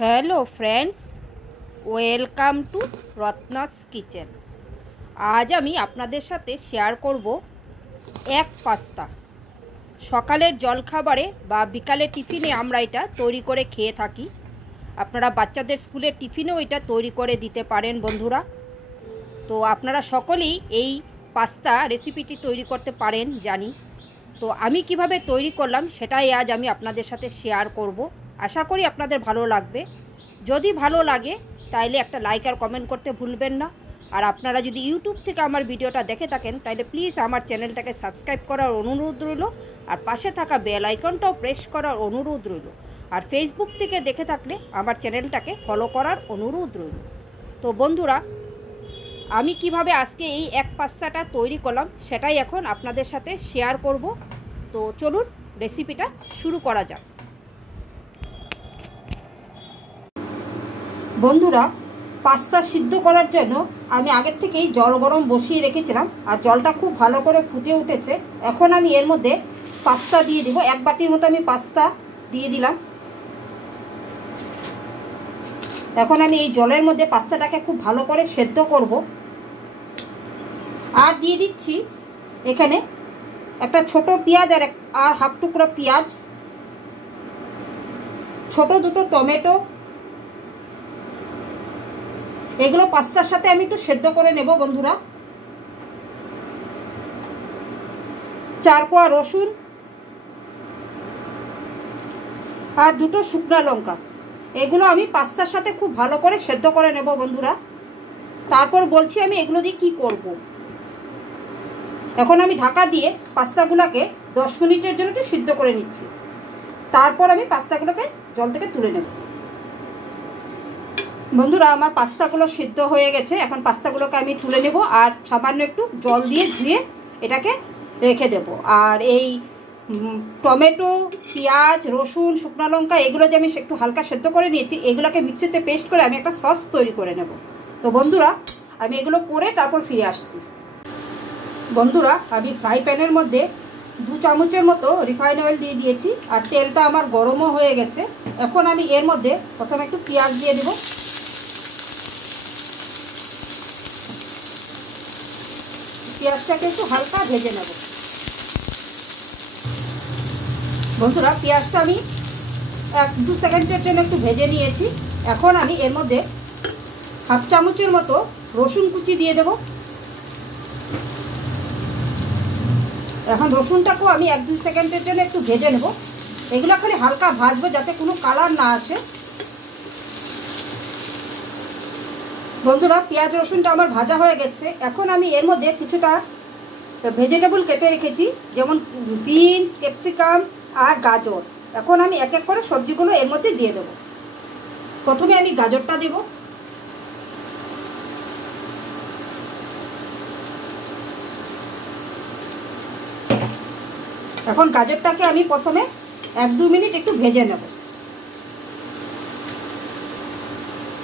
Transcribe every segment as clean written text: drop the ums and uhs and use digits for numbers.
Hello friends, welcome to Ratna's kitchen. আজ আমি আপনাদের সাথে শেয়ার করব এক পাস্তা। সকালের জলখাবারে বা বিকালের টিফিনে আমরা এটা তৈরি করে খেয়ে থাকি। আপনারা বাচ্চাদের স্কুলের টিফিনেও এটা তৈরি করে দিতে পারেন বন্ধুরা। তো আপনারা সকলেই এই পাস্তা রেসিপিটি তৈরি করতে পারেন জানি। তো আমি কিভাবে তৈরি করলাম সেটাই আজ আমি আপনাদের সাথে শেয়ার করব। আশা করি আপনাদের ভালো লাগবে। যদি ভালো লাগে তাইলে একটা লাইক আর কমেন্ট করতে ভুলবেন না। আর আপনারা যদি ইউটিউব থেকে আমার ভিডিওটা দেখে থাকেন তাহলে প্লিজ আমার চ্যানেলটাকে সাবস্ক্রাইব করার অনুরোধ রইল, আর পাশে থাকা বেল আইকনটাও প্রেস করার অনুরোধ রইল। আর ফেসবুক থেকে দেখে থাকলে আমার চ্যানেলটাকে ফলো করার অনুরোধ রইল। তো বন্ধুরা, আমি কিভাবে আজকে এই এক পাস্তাটা তৈরি করলাম সেটাই এখন আপনাদের সাথে শেয়ার করব। তো চলুন রেসিপিটা শুরু করা যাক। বন্ধুরা, পাস্তা সিদ্ধ করার জন্য আমি আগের থেকেই জল গরম বসিয়ে রেখেছিলাম, আর জলটা খুব ভালো করে ফুটে উঠেছে। এখন আমি এর মধ্যে পাস্তা দিয়ে দিব। এক বাটির মতো আমি পাস্তা দিয়ে দিলাম। এখন আমি এই জলের মধ্যে পাস্তাটাকে খুব ভালো করে সেদ্ধ করব। আর দিয়ে দিচ্ছি এখানে একটা ছোট পেঁয়াজ আর হাফ টুকরো পেঁয়াজ, ছোট দুটো টমেটো। এগুলো পাস্তার সাথে আমি একটু সেদ্ধ করে নেব বন্ধুরা। 4 কোয়া রসুন আর দুটো শুকনো লঙ্কা, এগুলো আমি পাস্তার সাথে খুব ভালো করে সেদ্ধ করে নেব বন্ধুরা। তারপর বলছি আমি এগুলো দিয়ে কি করব। এখন আমি ঢাকা দিয়ে পাস্তাগুলোকে 10 মিনিটের জন্য একটু সিদ্ধ করে নিচ্ছি। তারপর আমি পাস্তাগুলোকে জল থেকে তুলে নেব। বন্ধুরা, আমার পাস্তাগুলো সিদ্ধ হয়ে গেছে। এখন পাস্তাগুলোকে আমি তুলে নেব আর সামান্য একটু জল দিয়ে ধুয়ে এটাকে রেখে দেব। আর এই টমেটো, পেঁয়াজ, রসুন, শুকনো লঙ্কা এগুলো যে আমি একটু হালকা সেদ্ধ করে নিয়েছি, এগুলোকে মিক্সিতে পেস্ট করে আমি একটা সস তৈরি করে নেব। তো বন্ধুরা, আমি এগুলো করে তারপর ফিরে আসছি। বন্ধুরা, আমি ফ্রাই প্যানের মধ্যে 2 চামচের মতো রিফাইন অয়েল দিয়ে দিয়েছি, আর তেলটা আমার গরমও হয়ে গেছে। এখন আমি এর মধ্যে প্রথমে একটু পেঁয়াজ দিয়ে দেব। পেঁয়াজটাকে একটু হালকা ভেজে নেব। বন্ধুরা, পেঁয়াজটা আমি 1-2 সেকেন্ডের জন্য একটু ভেজে নিয়েছি। এখন আমি এর মধ্যে হাফ চামচের মতো রসুন কুচি দিয়ে দেব। এখন রসুনটাকেও আমি 1-2 সেকেন্ডের জন্য একটু ভেজে নেব। এগুলো খালি হালকা ভাজবো যাতে কোনো কালার না আসে। বন্ধুরা, পেঁয়াজ রসুনটা আমার ভাজা হয়ে গেছে। এখন আমি এর মধ্যে কিছুটা ভেজিটেবল কেটে রেখেছি, যেমন বিনস, ক্যাপসিকাম আর গাজর। এখন আমি এক এক করে সবজিগুলো এর মধ্যে দিয়ে দেব। প্রথমে আমি গাজরটা দেব। এখন গাজরটাকে আমি প্রথমে 1-2 মিনিট একটু ভেজে নেব।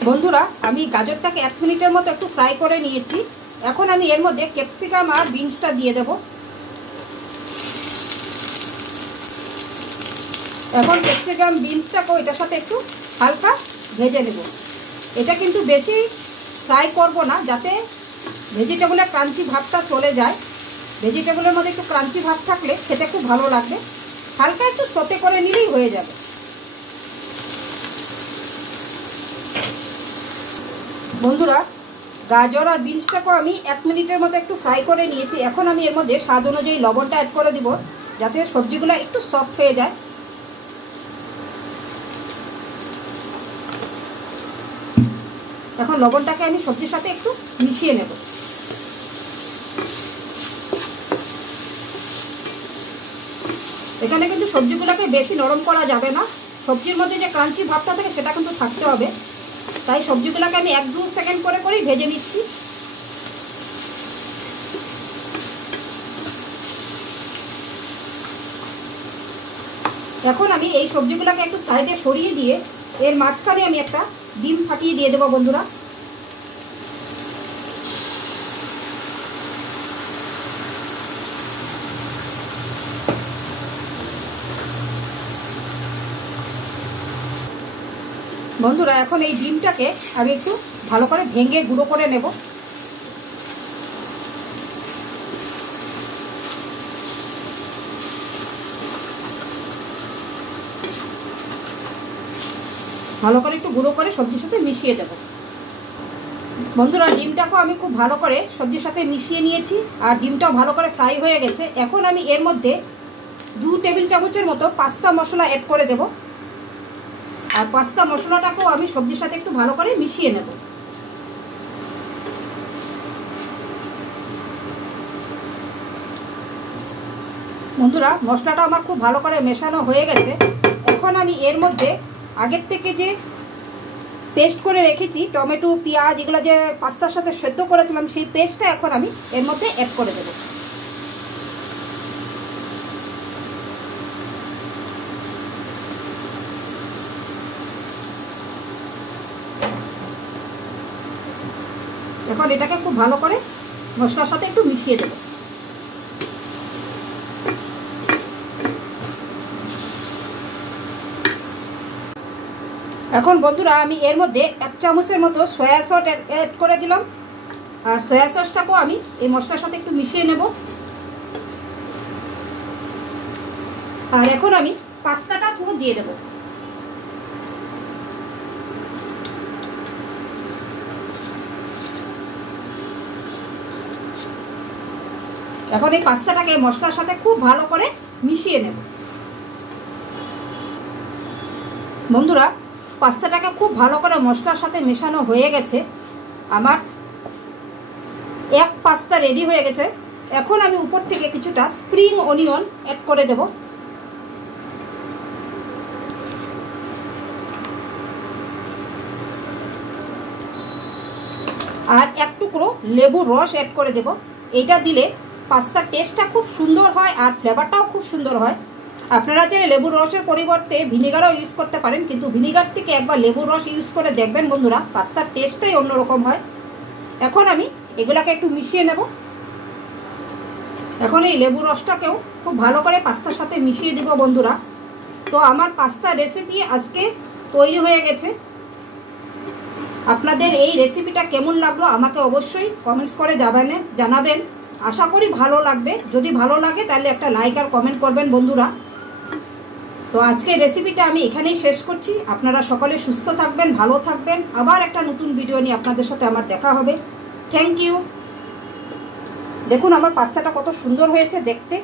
বন্ধুরা, আমি গাজরটাকে 1 মিনিটের মতো একটু ফ্রাই করে নিয়েছি। এখন আমি এর মধ্যে ক্যাপসিকাম আর বিনসটা দিয়ে দেব। এখন ক্যাপসিকাম বিনসটাকে এটার সাথে একটু হালকা ভেজে নেব। এটা কিন্তু বেশি ফ্রাই করব না, যাতে ভেজিটেবলের ক্রাঞ্চি ভাবটা চলে যায়। ভেজিটেবলের মধ্যে একটু ক্রাঞ্চি ভাব থাকলে খেতে খুব ভালো লাগবে। হালকা একটু সতে করে নিলেই হয়ে যাবে। বন্ধুরা, গাজর আর বিনসটাকেও আমি 1 মিনিটের মতো একটু ফ্রাই করে নিয়েছি। এখন আমি এর মধ্যে স্বাদ অনুযায়ী লবণটা অ্যাড করে দিব, যাতে সবজিগুলো একটু সফট হয়ে যায়। এখন লবণটাকে আমি সবজির সাথে একটু মিশিয়ে নেব। এখানে কিন্তু সবজিগুলোকে বেশি নরম করা যাবে না। সবজির মধ্যে যে ক্রাঞ্চি ভাবটা থাকে সেটা কিন্তু থাকতে হবে। তাই সবজিগুলোকে আমি 1-2 সেকেন্ড করে করেই ভেজে নিচ্ছি। এখন আমি এই সবজিগুলোকে একটু সাইডে সরিয়ে দিয়ে এর মাঝখানে আমি একটা ডিম ফাটিয়ে দিয়ে দেবো বন্ধুরা। বন্ধুরা এখন এই ডিমটাকে আমি একটু ভালো করে ভেঙে গুঁড়ো করে নেব। ভালো করে একটু গুঁড়ো করে সবজির সাথে মিশিয়ে দেব। বন্ধুরা ডিমটাকেও আমি খুব ভালো করে সবজির সাথে মিশিয়ে নিয়েছি আর ডিমটাও ভালো করে ফ্রাই হয়ে গেছে। এখন আমি এর মধ্যে 2 টেবিল চামচের মতো পাস্তা মশলা অ্যাড করে দেব। আর পাস্তা মশলাটাকেও আমি সবজির সাথে একটু ভালো করে মিশিয়ে নেব। বন্ধুরা মশলাটা আমার খুব ভালো করে মেশানো হয়ে গেছে। এখন আমি এর মধ্যে আগের থেকে যে পেস্ট করে রেখেছি টমেটো পেঁয়াজ এগুলো যে পাস্তার সাথে সেদ্ধ করেছিলাম সেই পেস্টটা এখন আমি এর মধ্যে অ্যাড করে দেব। এখন এটাকে খুব ভালো করে মশলার সাথে একটু মিশিয়ে দেব। এখন বন্ধুরা আমি এর মধ্যে 1 চামচের মতো সয়া সস অ্যাড করে দিলাম। আর সয়া সসটাকেও আমি এই মশলার সাথে একটু মিশিয়ে নেব। আর এখন আমি পাস্তাটা পুরো দিয়ে দেব। এখন এই পাস্তাটাকে মশলার সাথে খুব ভালো করে মিশিয়ে নেব। বন্ধুরা পাস্তাটাকে খুব ভালো করে মশলার সাথে মেশানো হয়ে গেছে। আমার এক পাস্তা রেডি হয়ে গেছে। এখন আমি উপর থেকে কিছুটা স্প্রিং অনিয়ন অ্যাড করে দেব। আর এক টুকরো লেবুর রস অ্যাড করে দেব। এটা দিলে পাস্তার টেস্টটা খুব সুন্দর হয় আর ফ্লেভারটাও খুব সুন্দর হয়। আপনারা চাইলে লেবুর রসের পরিবর্তে ভিনেগারও ইউজ করতে পারেন, কিন্তু ভিনেগার থেকে একবার লেবুর রস ইউজ করে দেখবেন বন্ধুরা, পাস্তার টেস্টটাই অন্যরকম হয়। এখন আমি এগুলাকে একটু মিশিয়ে নেব। এখন এই লেবুর রসটাকেও খুব ভালো করে পাস্তার সাথে মিশিয়ে দেব বন্ধুরা। তো আমার পাস্তার রেসিপি আজকে তৈরি হয়ে গেছে। আপনাদের এই রেসিপিটা কেমন লাগলো আমাকে অবশ্যই কমেন্টস করে জানাবেন। আশা করি ভালো লাগবে। যদি ভালো লাগে তাহলে একটা লাইক আর কমেন্ট করবেন বন্ধুরা। তো আজকের রেসিপিটা আমি এখানেই শেষ করছি। আপনারা সকলে সুস্থ থাকবেন, ভালো থাকবেন। আবার একটা নতুন ভিডিও নিয়ে আপনাদের সাথে আমার দেখা হবে। Thank you. দেখুন আমার পাস্তাটা কত সুন্দর হয়েছে দেখতে।